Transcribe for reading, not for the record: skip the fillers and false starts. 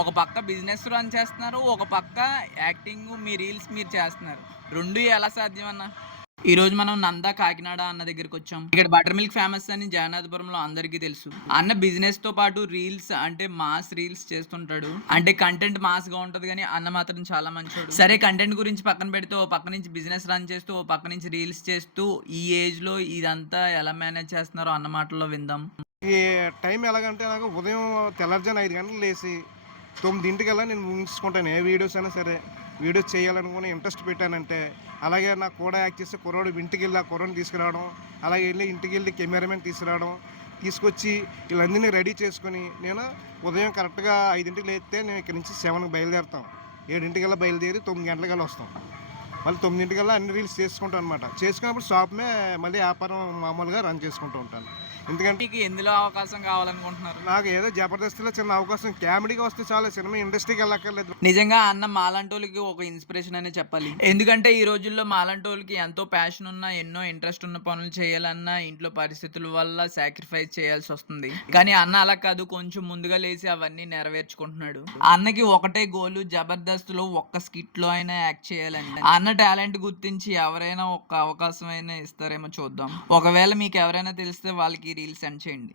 ఒక పక్క business run చేస్తున్నారు. ఒక పక్క యాక్టింగ్ మీ రీల్స్ మీరు చేస్తున్నారు. 2 ఎలా సాధ్యం అన్న? ఈరోజు మనం నందా కాకినాడ అన్న దగ్గరికొచ్చాం. ఇక్కడ బటర్ మిల్క్ ఫేమస్ అని జగన్నాథపురంలో అందరికీ తెలుసు. అన్న బిజినెస్‌తో పాటు రీల్స్ అంటే మాస్ రీల్స్ చేస్తుంటాడు. అంటే కంటెంట్ మాస్‌గా ఉంటది గానీ అన్న మాత్రం చాలా మంచోడు. సరే కంటెంట్ గురించి పక్కన పెడితే ఓ పక్క నుంచి బిజినెస్ రన్ చేస్తూ, ఓ పక్క నుంచి రీల్స్ చేస్తూ ఈ ఏజ్‌లో ఇదంతా ఎలా మేనేజ్ చేస్తున్నారో అన్న మాటల్లో విందాం. ఈ టైం ఎలాగంటే నాకు ఉదయం తెల్లారుజామున 5 గంటలకు లేసి 9:00కల్లా నేను ముగించుకుంటాను. ఏ వీడియోస్ అయినా సరే. వీడియోస్ చేయాలనుకుని ఇంట్రెస్ట్ పెట్టానంటే, అలాగే నాకు కూడా యాక్ట్ చేసే కుర్రోడు ఇంటికెళ్ళి ఆ కుర్రోడిని తీసుకురావడం, అలాగే ఇంటికెళ్ళి కెమెరామెన్ తీసుకురావడం, తీసుకొచ్చి వీళ్ళందరినీ రెడీ చేసుకొని నేను ఉదయం కరెక్ట్‌గా 5:00కి లేస్తే నేను ఇక్కడి నుంచి 7కి బయలుదేరుతాం. 7:00కల్లా బయలుదేరి 9 గంటలకల్లా వస్తాం. మళ్ళీ 9:00కల్లా అన్ని రీల్స్ చేసుకుంటాం అనమాట. చేసుకున్నప్పుడు షాప్ మళ్ళీ వ్యాపారం మామూలుగా రన్ చేసుకుంటూ ఉంటాను. ఎందుకంటే మీకు ఎందులో అవకాశం కావాలనుకుంటున్నారు? నాకు ఏదో జబర్దస్త్‌లో చిన్న అవకాశం కామెడీగా వస్తే చాలు, సినిమా ఇండస్ట్రీకి వెళ్ళక్కర్లేదు. నిజంగా అన్న మాలాంటోళ్ళకి ఒక ఇన్స్పిరేషన్ అనే చెప్పాలి. ఎందుకంటే ఈ రోజుల్లో మాలాంటోళ్ళకి ఎంతో ప్యాషన్ ఉన్నా, ఎన్నో ఇంట్రెస్ట్ ఉన్న పనులు చేయాలన్నా ఇంట్లో పరిస్థితుల వల్ల సాక్రిఫైస్ చేయాల్సొస్తుంది. కానీ అన్న అలా కాదు, కొంచెం ముందుగా లేసి అవన్నీ నెరవేర్చుకుంటున్నాడు. ఆ అన్నకి ఒకటే గోలు, జబర్దస్త్‌లో ఒక్క స్కిట్‌లో అయినా యాక్ట్ చేయాలని. ఆ అన్న టాలెంట్ గుర్తించి ఎవరైనా ఒక్క అవకాశం అయినా ఇస్తారేమో చూద్దాం. ఒకవేళ మీకెవరైనా తెలిస్తే వాళ్ళకి రీల్ సెండ్ చేయండి.